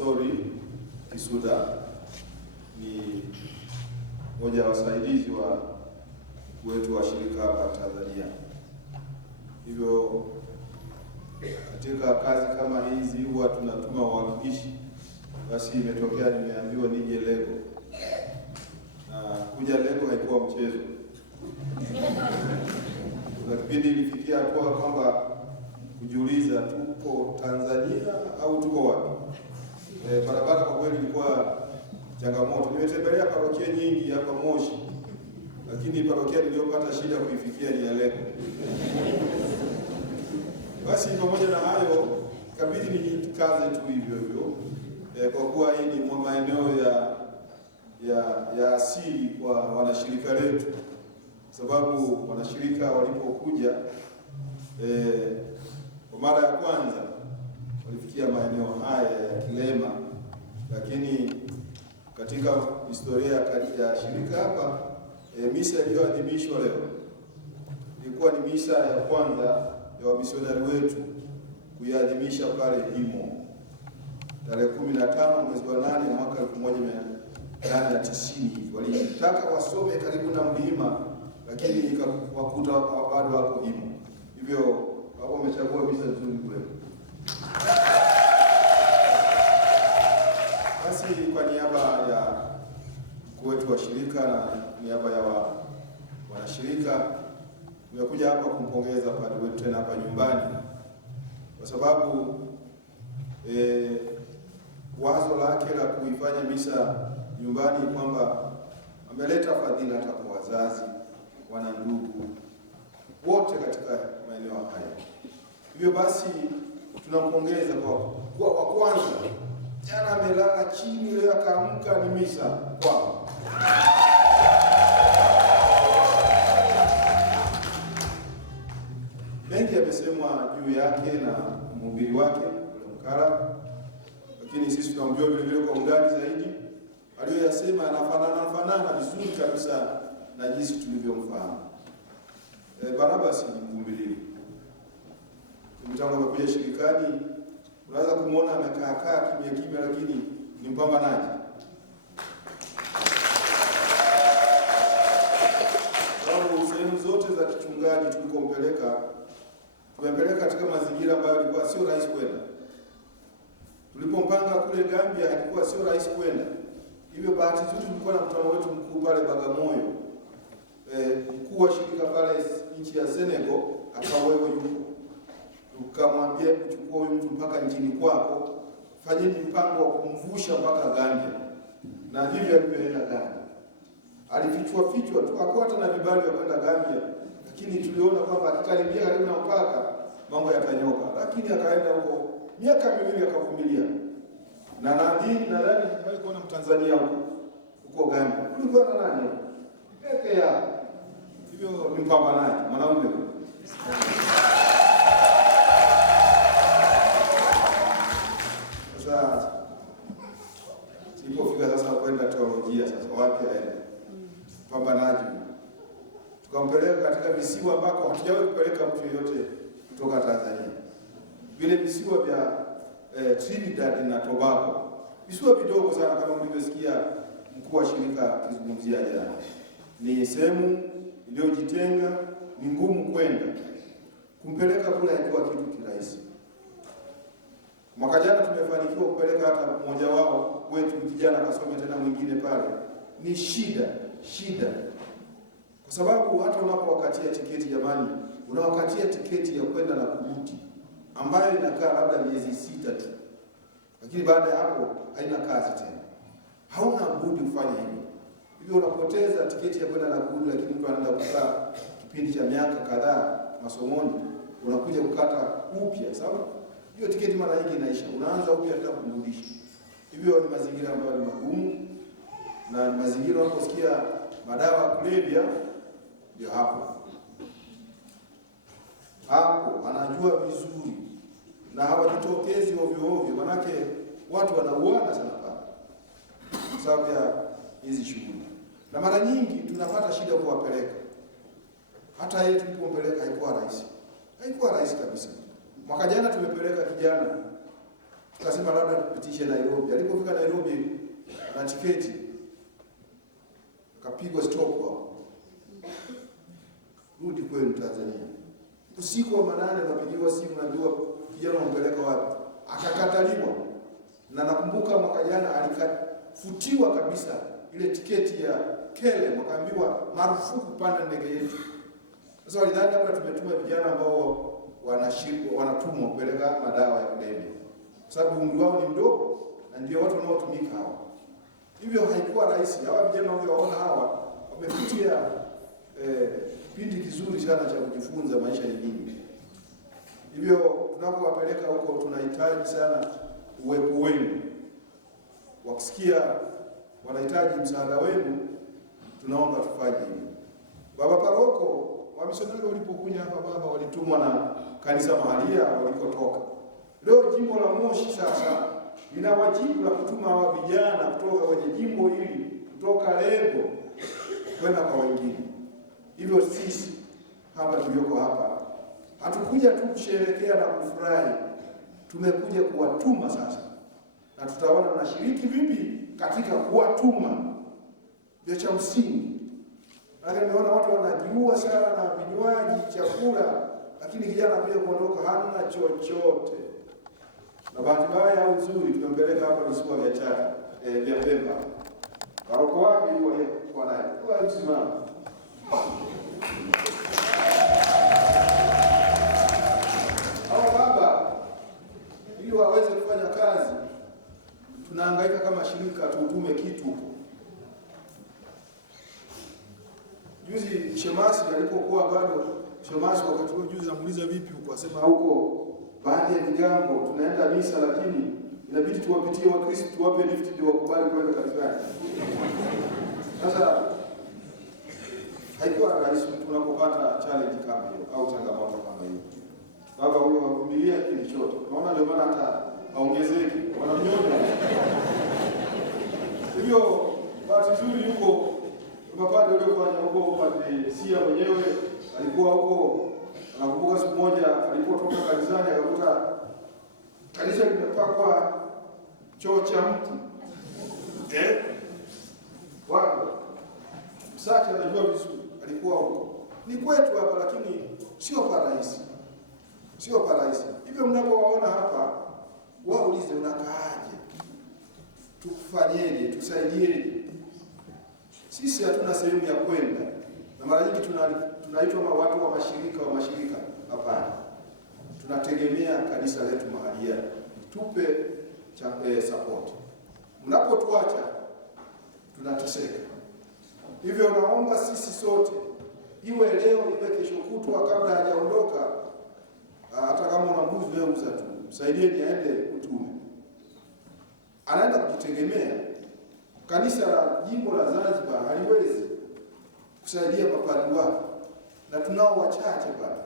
Pastori Kisuda ni mmoja wa wasaidizi wetu wa shirika hapa Tanzania. Hivyo katika kazi kama hizi huwa tunatuma wawakilishi. Basi imetokea nimeambiwa nije Lego, na kuja Lego haikuwa mchezo. Kuna kipindi ilifikia hatua kwamba kujiuliza tuko Tanzania au tuko wapi? Barabara kwa kweli ilikuwa changamoto. Nimetembelea parokia nyingi hapa Moshi, lakini parokia niliyopata shida kuifikia ni ya Lego. Basi pamoja na hayo kabidi nijikaze tu hivyo hivyo, kwa kuwa hii ni maeneo ya asili kwa wanashirika letu, sababu wanashirika walipokuja kwa mara ya kwanza walifikia maeneo haya ya Kilema, lakini katika historia ya shirika hapa misa iliyoadhimishwa leo ilikuwa ni misa ya kwanza ya wamisionari wetu kuiadhimisha pale Himo tarehe 15 mwezi wa 8 mwaka 1890. Walitaka wasome karibu na mlima, lakini ikawakuta bado wako Himo. Hivyo wao wamechagua misa nzuri kweli. Basi kwa niaba ya mkuu wetu wa shirika na niaba ya wanashirika nimekuja hapa kumpongeza padre wetu tena hapa nyumbani, kwa sababu wazo lake la kuifanya misa nyumbani kwamba ameleta fadhila hata kwa wazazi, wana ndugu wote katika maeneo haya. Hivyo basi tunampongeza kwa wa kwanza. Jana amelala chini, leo akaamka ni misa kwao. Mengi yamesemwa juu yake na mhubiri wake Mkara, lakini sisi tunamjua vile vile kwa undani zaidi. Aliyoyasema anafanana vizuri kabisa na jinsi tulivyomfahamu. Barnabas ni mvumilivu. Mtangu amekuja shirikani, unaweza kumuona amekaa kimya, lakini ni mpambanaji. Sababu sehemu zote za kichungaji tumempeleka katika mazingira ambayo yalikuwa sio rahisi kwenda. Tulipompanga kule Gambia ilikuwa sio rahisi kwenda. Hivyo bahati nzuri tulikuwa na mkutano wetu mkuu pale Bagamoyo. Mkuu wa shirika pale nchi ya Senegal akawewe yuko. Tukamwambia kuchukua huyu mtu mpaka nchini kwako, fanyeni mpango wa kumvusha mpaka Gambia. Na ndivyo alivyoenda Gambia. Alifichwa tu, hakuwa hata na vibali vya kwenda Gambia, lakini tuliona kwamba akikaribia karibu na mpaka mambo yatanyoka. Lakini akaenda huko miaka miwili akavumilia. Na nadhani alikuwa na Mtanzania huko Gambia. Kulikuwa na nani? Peke yake. Hivyo ni mpambanaji, mwanaume huyo. Sasa tulipofika sasa kwenda teolojia, sasa wapi aende? Mpambanaji. Tukampeleka katika visiwa ambako hatujawahi kupeleka mtu yeyote kutoka Tanzania. Vile visiwa vya Trinidad na Tobago. Visiwa vidogo sana kama mlivyosikia mkuu wa shirika akizungumzia jana. Ni sehemu iliyojitenga, ni ngumu kwenda. Kumpeleka kule haikuwa kitu kirahisi. Mwaka jana tumefanikiwa kupeleka hata mmoja wao wetu kijana kasome tena mwingine pale. Ni shida. Kwa sababu hata unapowakatia tiketi jamani, unawakatia tiketi ya kwenda na kurudi ambayo inakaa labda miezi 6 tu. Lakini baada ya hapo haina kazi tena. Hauna budi kufanya hivyo. Hivyo unapoteza tiketi ya kwenda na kurudi, lakini mtu anaenda kukaa kipindi cha miaka kadhaa masomoni, unakuja kukata upya sababu hiyo tiketi mara nyingi inaisha. Unaanza upya hata kurudisha. Hivyo ni mazingira ambayo ni magumu, na mazingira unaposikia madawa kulevya ndio hapo anajua vizuri, na hawajitokezi ovyo, manake watu wanauana sana pale kwa sababu ya hizi shughuli. Na mara nyingi tunapata shida kuwapeleka. Hata yeye tulipompeleka haikuwa rahisi kabisa. Mwaka jana tumepeleka kijana Akasema labda tupitishe Nairobi. Alipofika Nairobi na tiketi akapigwa stop hapo. Rudi kwenu Tanzania. Usiku wa manane napigiwa simu naambiwa kijana umpeleka wapi? Akakataliwa. Na nakumbuka mwaka jana alikafutiwa kabisa ile tiketi ya KLM, akaambiwa marufuku kupanda ndege yetu. Sasa walidhani labda tumetuma vijana ambao wanatumwa kupeleka madawa ya kulevya. Kwa sababu umri wao ni mdogo na ndio watu wanaotumika hawa. Hivyo haikuwa rahisi. Hawa vijana waona hawa wamepitia kipindi kizuri sana cha kujifunza maisha ni nini. Hivyo tunapowapeleka huko tunahitaji sana uwepo wenu. Wakisikia wanahitaji msaada wenu, tunaomba tufanye hivi. Baba paroko wa misionari walipokuja hapa baba walitumwa na kanisa mahalia walikotoka. Leo jimbo la Moshi sasa lina wajibu la kutuma hawa vijana kutoka kwenye jimbo hili, kutoka Lebo kwenda kwa wengine. Hivyo sisi hapa tulioko hapa hatukuja tu kusherehekea na kufurahi, tumekuja kuwatuma sasa. Na tutaona mnashiriki vipi katika kuwatuma. Ndio cha msingi. Lakini nimeona watu wanajiua sana na vinywaji, chakula, lakini kijana pia kuondoka hana chochote. Na bahati mbaya au nzuri tumempeleka hapa visiwa vya Chato, vya Pemba. Paroko wake yuko kwa naye. Kwa msimamo. Hawa baba ili waweze kufanya kazi, tunahangaika kama shirika tuutume kitu huko. Juzi shemasi alipokuwa bado shemasi wakati huo juzi amuuliza vipi huko, asema huko baadhi ya migambo tunaenda misa lakini inabidi tuwapitie Wakristo tuwape lift ndio wakubali kwenda kanisani. Sasa haikuwa rahisi tunapopata challenge kama hiyo au changamoto kama hiyo. Baba huyo wavumilia kile chote. Unaona ndio maana hata aongezeki wanamnyonya. Hivyo bahati nzuri yuko mapadri waliofanya huko pande Sia mwenyewe alikuwa huko. Nakumbuka siku moja alipotoka kanisani akakuta kanisa limepakwa choo cha mtu. Wao Msaki anajua vizuri alikuwa huko. Ni kwetu hapa lakini sio parahisi. Sio parahisi. Hivyo mnapowaona hapa waulize unakaaje? Tukufanyeje? Tusaidieje? Sisi hatuna sehemu ya kwenda. Na mara nyingi tunaitwa watu wa mashirika. Hapana. Tunategemea kanisa letu mahalia. Tupe support. Mnapotuacha tunateseka. Hivyo naomba sisi sote iwe leo iwe kesho kutwa kabla hajaondoka, hata kama una mbuzi wewe uza tu. Msaidieni aende utume. Anaenda kujitegemea. Kanisa la jimbo la Zanzibar haliwezi kusaidia mapadri wake. Na tunao wachache bado.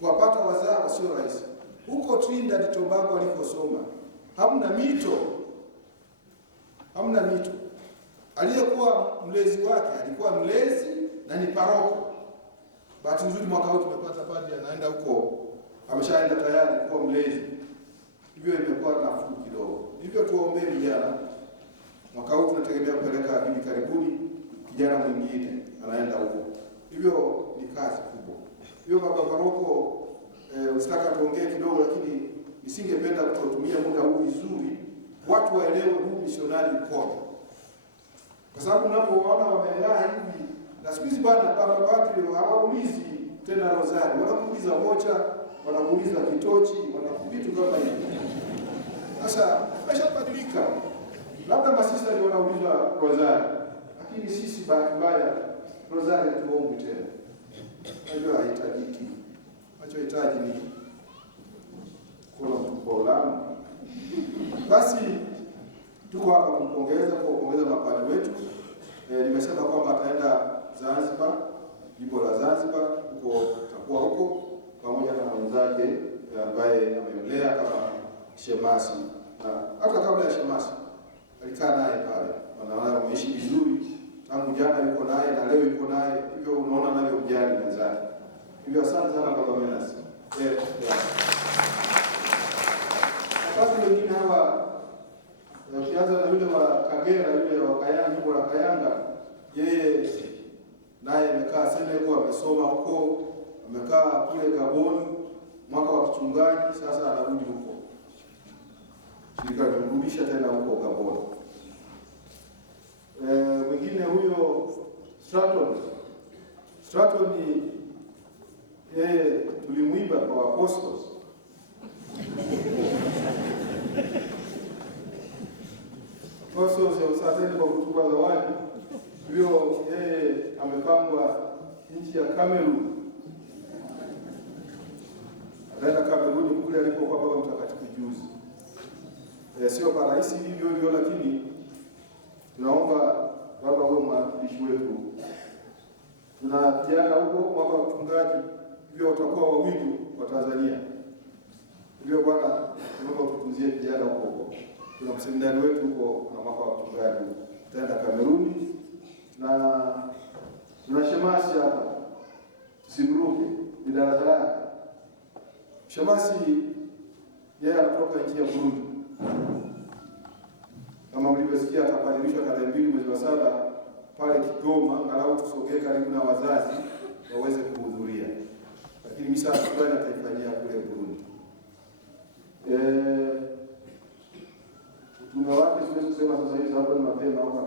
Kuwapata wazao sio rahisi. Huko Trinidad Tobago alikosoma hamna mito. Hamna mito. Aliyekuwa mlezi wake alikuwa mlezi na ni paroko. Bahati nzuri mwaka huu tumepata padri anaenda huko, ameshaenda tayari kuwa mlezi. Hivyo imekuwa nafuu kidogo. Hivyo tuombe vijana. Mwaka huu tunategemea kupeleka hivi karibuni kijana mwingine anaenda huko. Hivyo ni kazi kubwa. Hivyo baba paroko usitaka tuongee kidogo lakini nisingependa kutumia muda huu vizuri watu waelewe huu misionari ukoje. Kwa sababu unapowaona wameng'aa hivi na siku hizi bwana baba padri hawaulizi tena rozari, wanakuuliza mocha, wanakuuliza kitochi, wanakubitu kama hivi. Sasa meshabadilika. Labda masista ndio wanauliza rozari, lakini sisi bahati mbaya rozari hatuombi tena. Najua haitajiki. Tunachohitaji ni kula mtupo. Basi tuko hapa kumpongeza mapadri wetu. Nimesema kwamba ataenda Zanzibar, jimbo la Zanzibar, huko atakuwa huko pamoja na mwenzake ambaye amemlea kama shemasi. Na hata kabla ya shemasi alikaa naye pale. Wanaona wameishi vizuri. Tangu jana yuko naye na leo yuko naye. Hivyo unaona navyo mjani mwenzake. Hivyo asante sana Baba Menas. Basi wengine hawa, ukianza na yule wa Kagera, yule wa Kayanga, yule wa Kayanga, yeye naye amekaa Senegal, amesoma huko, amekaa kule Gabon mwaka wa kichungaji, sasa anarudi huko. Shirika limrudisha tena huko Gabon. Mwingine huyo Stratton yeye tulimwiba kwa apostles. Apostles wasateni kwa kutupa zawadi. Huyo yeye amepangwa nchi ya Cameroon. Anaenda Cameroon kule alipokuwa Baba Mtakatifu juzi. Sio parahisi hivyo, lakini tunaomba Baba wewe mwakilishi wetu. Tuna vijana huko mwaka wa mchungaji, hivyo watakuwa wawili wa Tanzania. Hivyo Bwana, tunaomba tutunzie vijana huko. Tuna mseminari wetu huko na mwaka wa mchungaji. Tutaenda Kameruni na tuna shemasi hapa. Tusimruke, ni darasa lake. Shemasi yeye anatoka nchi ya Burundi. Kama mlivyosikia atapadilishwa tarehe 2 mwezi wa 7 pale Kigoma, angalau tusogee karibu na wazazi waweze kuhudhuria. Lakini misa fulani ataifanyia kule Burundi. Utume wake siwezi kusema sasa hivi, hapo ni mapema hapa.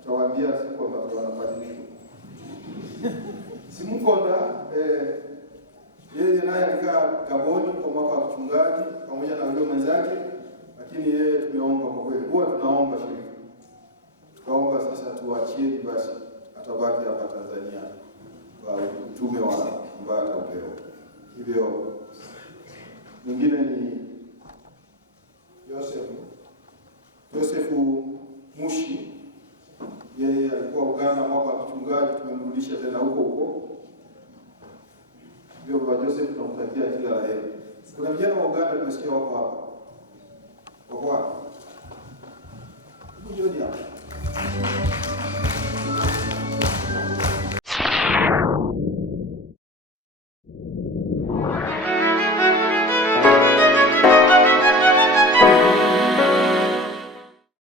Tutawaambia siku ambapo wanapadilishwa. Simkonda yeye naye alikaa Gaboni kwa mwaka wa mchungaji pamoja na yule mwenzake, lakini yeye tumeomba kwa kweli. Huwa tunaomba shirika. Tukaomba sasa tuachieni basi atabaki hapa Tanzania kwa utume wa ambaye atapewa. Hivyo mwingine ni Joseph Mushi. Yeye alikuwa Uganda mwaka wa mchungaji, tumemrudisha tena huko. Hivyo kwa Joseph tunamtakia kila la heri. Kuna vijana wa Uganda tumesikia wako hapa. Wako hapa. Hebu jioni hapa.